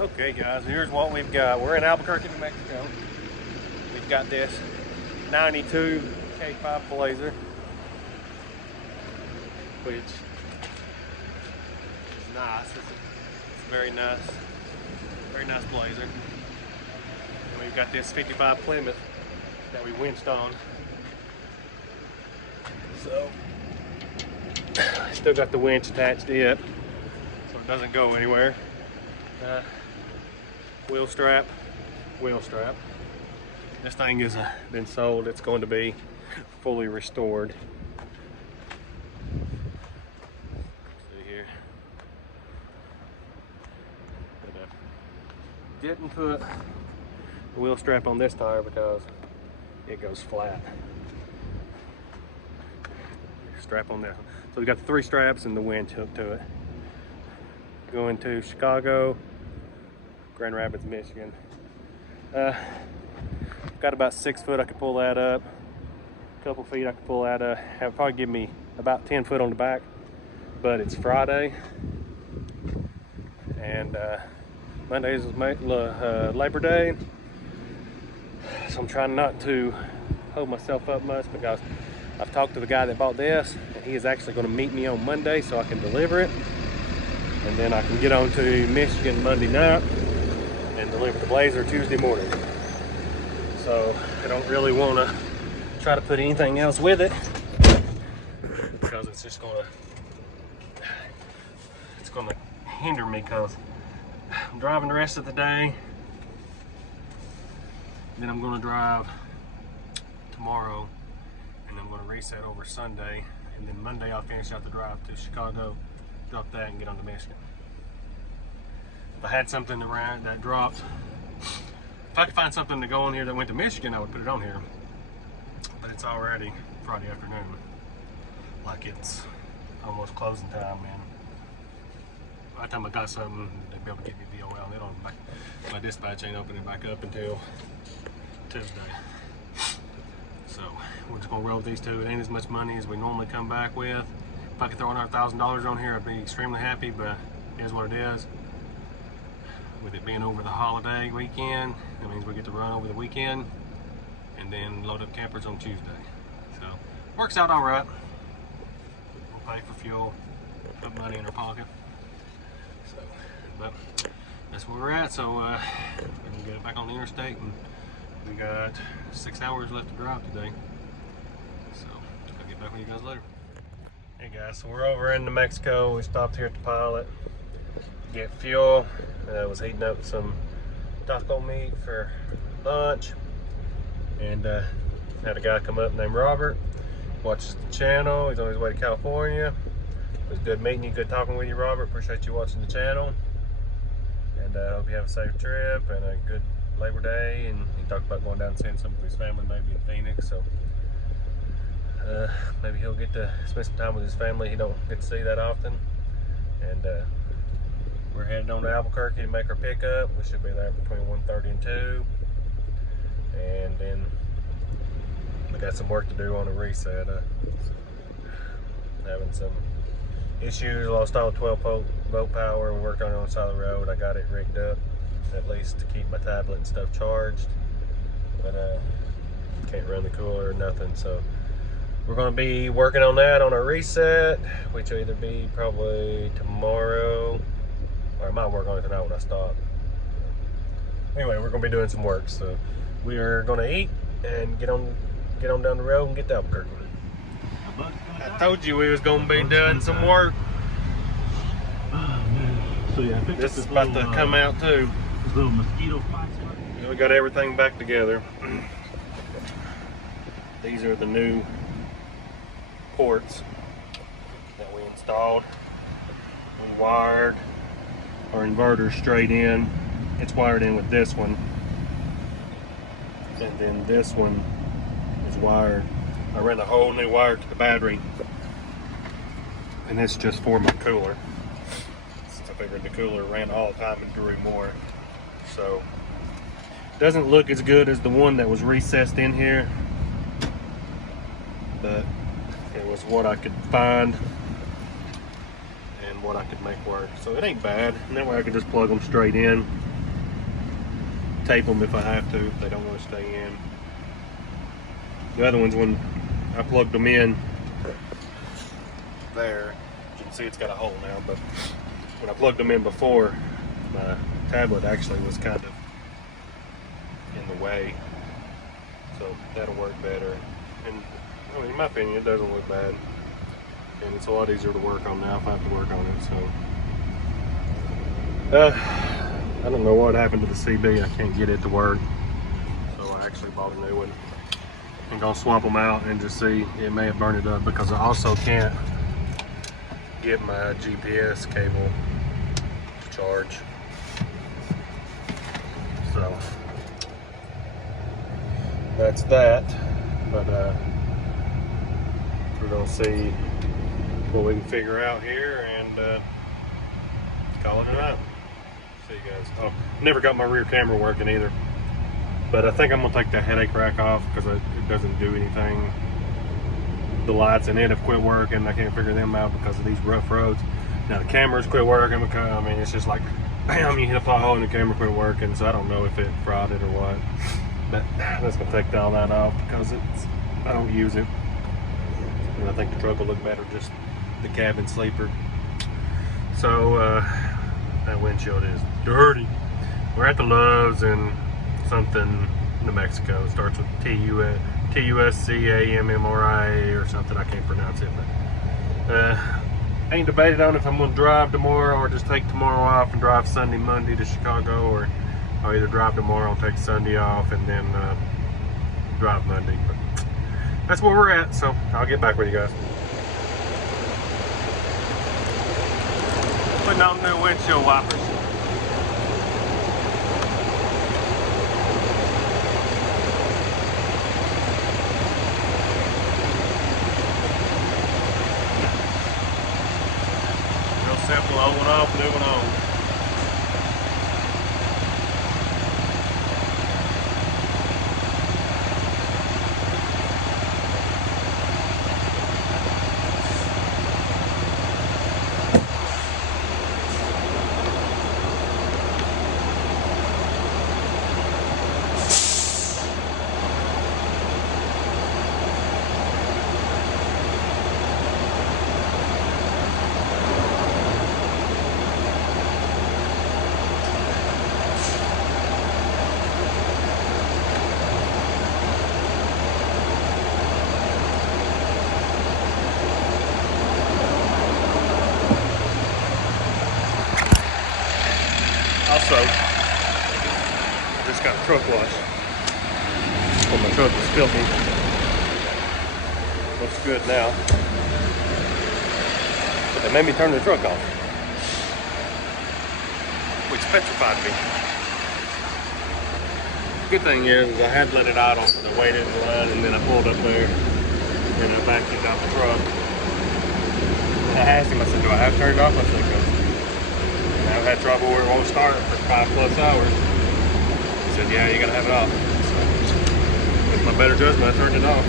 Okay guys, here's what we've got. We're in Albuquerque, New Mexico. We've got this 92 K5 Blazer, which is nice. It's a very nice Blazer. And we've got this 55 Plymouth that we winched on. So, still got the winch attached to it, so it doesn't go anywhere. Wheel strap. This thing has been sold. It's going to be fully restored. See here. But, didn't put the wheel strap on this tire because it goes flat. Strap on there. So we got the 3 straps and the winch hooked to it. Going to Chicago, Grand Rapids, Michigan. Got about 6 foot I could pull that up. A couple feet I could pull that up. Have probably give me about 10 foot on the back. But it's Friday, and Monday is Labor Day. So I'm trying not to hold myself up much because I've talked to the guy that bought this, and he is actually going to meet me on Monday so I can deliver it. And then I can get on to Michigan Monday night and deliver the Blazer Tuesday morning. So I don't really want to try to put anything else with it because it's just going to hinder me because I'm driving the rest of the day. Then I'm going to drive tomorrow, and I'm going to reset over Sunday, and then Monday I'll finish out the drive to Chicago, drop that, and get on to Michigan. If I had something around that dropped, if I could find something to go on here that went to Michigan, I would put it on here. But it's already Friday afternoon. Like, it's almost closing time, man. By the time I got something, they'd be able to get me DOL. They don't, my dispatch ain't opening back up until Tuesday. So we're just gonna roll with these two. It ain't as much money as we normally come back with. If I could throw another $1,000 on here, I'd be extremely happy, but it is what it is. With it being over the holiday weekend, that means we get to run over the weekend and then load up campers on Tuesday. So works out all right. We'll pay for fuel, put money in our pocket. So, but that's where we're at. So we can get it back on the interstate, and we got 6 hours left to drive today. So I'll get back with you guys later. Hey guys, so we're over in New Mexico. We stopped here at the Pilot to get fuel. I was heating up some taco meat for lunch, and had a guy come up named Robert, watches the channel. He's on his way to California. It was good meeting you, good talking with you, Robert. Appreciate you watching the channel, and I hope you have a safe trip and a good Labor Day. And he talked about going down and seeing some of his family maybe in Phoenix, so maybe he'll get to spend some time with his family. He don't get to see that often. And we're heading on to Albuquerque to make our pickup. We should be there between 1:30 and 2. And then we got some work to do on the reset. Having some issues. Lost all 12-volt power. We worked on it on the side of the road. I got it rigged up, at least to keep my tablet and stuff charged. But can't run the cooler or nothing. So we're going to be working on that on our reset, which will either be probably tomorrow, or I might work on it tonight when I stop. Anyway, we're going to be doing some work, so we are going to eat and get on down the road and get to Albuquerque. I told you we was going to be doing some work. So yeah, This is about to come out too. This little mosquito fly swatter. We got everything back together. These are the new ports that we installed. We wired our inverter straight in. It's wired in with this one, and then this one is wired. I ran a whole new wire to the battery, and it's just for my cooler, since I figured the cooler ran all the time and drew more. So it doesn't look as good as the one that was recessed in here, but it was what I could find and what I could make work. So it ain't bad, and that way I could just plug them straight in tape them if I have to, if they don't want to stay in. The other ones, when I plugged them in there, you can see it's got a hole now, but when I plugged them in before, my tablet actually was kind of in the way, so that'll work better. And I mean, in my opinion, it doesn't look bad, and it's a lot easier to work on now if I have to work on it. So I don't know what happened to the CB. I can't get it to work, so I actually bought a new one. I'm gonna swap them out and just see. It may have burned it up because I also can't get my GPS cable to charge. So that's that. But we're gonna see what we can figure out here and call it a night. See you guys. Oh, never got my rear camera working either. But I think I'm gonna take the headache rack off because it doesn't do anything. The lights in it have quit working. I can't figure them out because of these rough roads. Now the cameras quit working because, I mean, it's just like, bam, you hit a pothole and the camera quit working. So I don't know if it frauded or what. But that's gonna take all that off because I don't use it. And I think the truck will look better, just the cabin sleeper. So that windshield is dirty. We're at the Loves in something, New Mexico. It starts with TUSCAMMRIA or something. I can't pronounce it, but ain't debated on if I'm gonna drive tomorrow or just take tomorrow off and drive Sunday, Monday to Chicago, or I'll either drive tomorrow and take Sunday off and then drive Monday. But that's where we're at, so I'll get back with you guys. Putting on new windshield wipers. Real simple, old one off, new one on. Also, just got a truck wash. Well, my truck was filthy. Looks good now. But they made me turn the truck off, which petrified me. Good thing is I had let it idle, so I waited in line, and then I pulled up there and I vacuumed out the truck. And I asked him, I said, do I have to turn it off? I said, go. I've had trouble where it won't start for 5+ hours. He said, yeah, you gotta have it off. So, with my better judgment, I turned it off.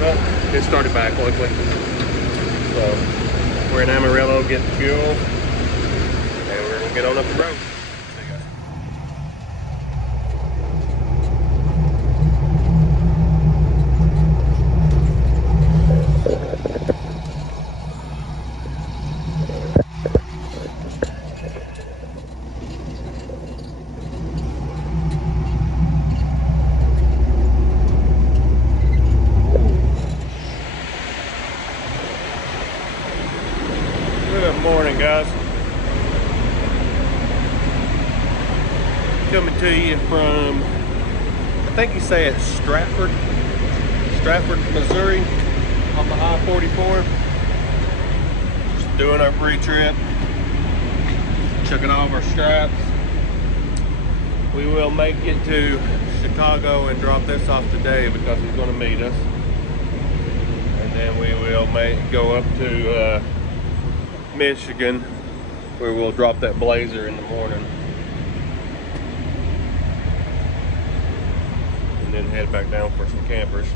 But it started back, luckily. So, we're in Amarillo getting fuel, and we're gonna get on up the road. See you guys. Good morning, guys. Coming to you from, I think you say it's Stratford, Missouri, on the I-44. Just doing our pre-trip, checking off our straps. We will make it to Chicago and drop this off today because he's going to meet us. And then we will go up to Michigan, where we'll drop that Blazer in the morning, and then head back down for some campers.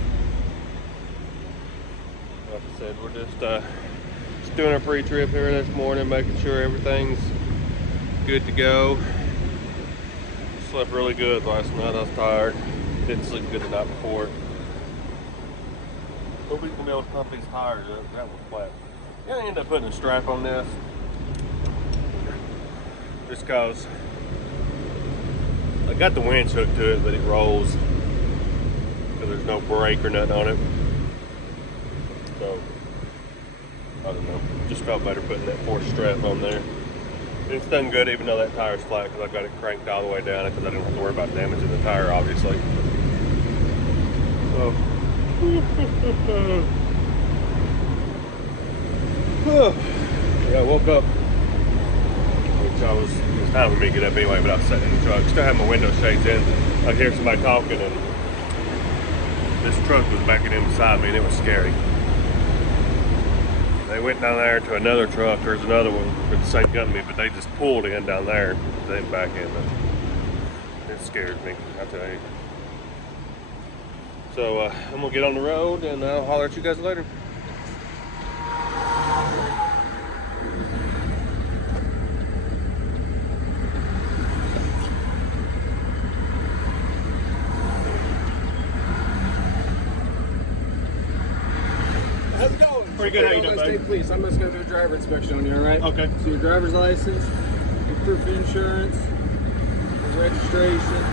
Like I said, we're just doing our pre-trip here this morning, making sure everything's good to go. Slept really good last night. I was tired. Didn't sleep good the night before. Hope we can be able to pump these tires up. That was flat. Yeah, I ended up putting a strap on this. Just cause I got the winch hooked to it, but it rolls. So there's no brake or nothing on it. So, I don't know. Just felt better putting that fourth strap on there. It's done good even though that tire's flat because I've got it cranked all the way down because I didn't have to worry about damaging the tire, obviously. So, yeah, I woke up, which it was time for me to get up anyway, but I was sitting in the truck. Still had my window shades in. I could hear somebody talking and this truck was backing in beside me and it was scary. They went down there to another truck. There's another one with the same company, but they just pulled in down there. They didn't back in. It scares me, I tell you. So I'm gonna get on the road and I'll holler at you guys later. How's it going? Pretty good. How you doing, buddy? Please, I'm just going to do a driver inspection on you, all right? Okay. So your driver's license, your proof of insurance, your registration.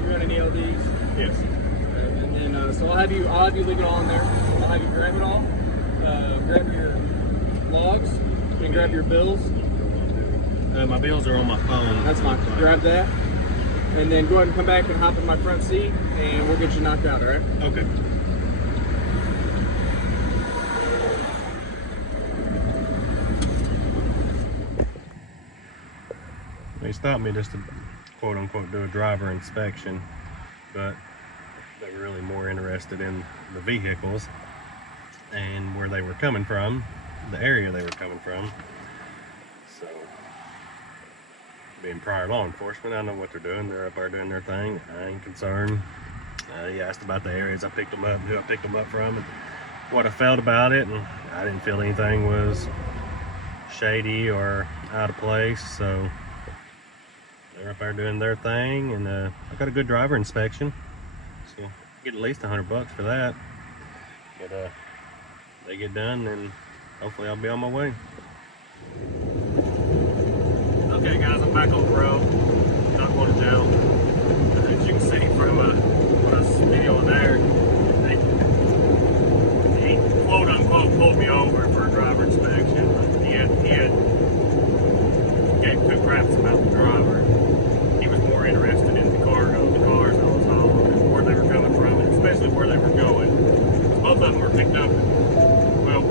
You run any LDs? Yes. And then, so I'll have you leave it on there. I'll have you grab it all. Grab your logs and grab your bills. My bills are on my phone. That's fine. Grab that. And then go ahead and come back and hop in my front seat and we'll get you knocked out, all right? Okay. They stopped me just to quote unquote do a driver inspection, but they were really more interested in the vehicles and where they were coming from, the area they were coming from. So, being prior law enforcement, I know what they're doing. They're up there doing their thing. I ain't concerned. He asked about the areas I picked them up, who I picked them up from, and what I felt about it, and I didn't feel anything was shady or out of place. So they're up there doing their thing, and I got a good driver inspection, so I get at least $100 for that. But they get done, and hopefully I'll be on my way. Okay, guys, I'm back on the road. Not going to jail. As you can see from what I was videoing there, he quote unquote pulled me over for a driver inspection. He gave two craps about the driver. He was more interested in the cars I was hauling, and where they were coming from, and especially where they were going. Both of them were picked up. Well,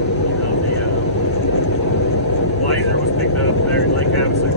you know, the Blazer was picked up there in Lake Havasu.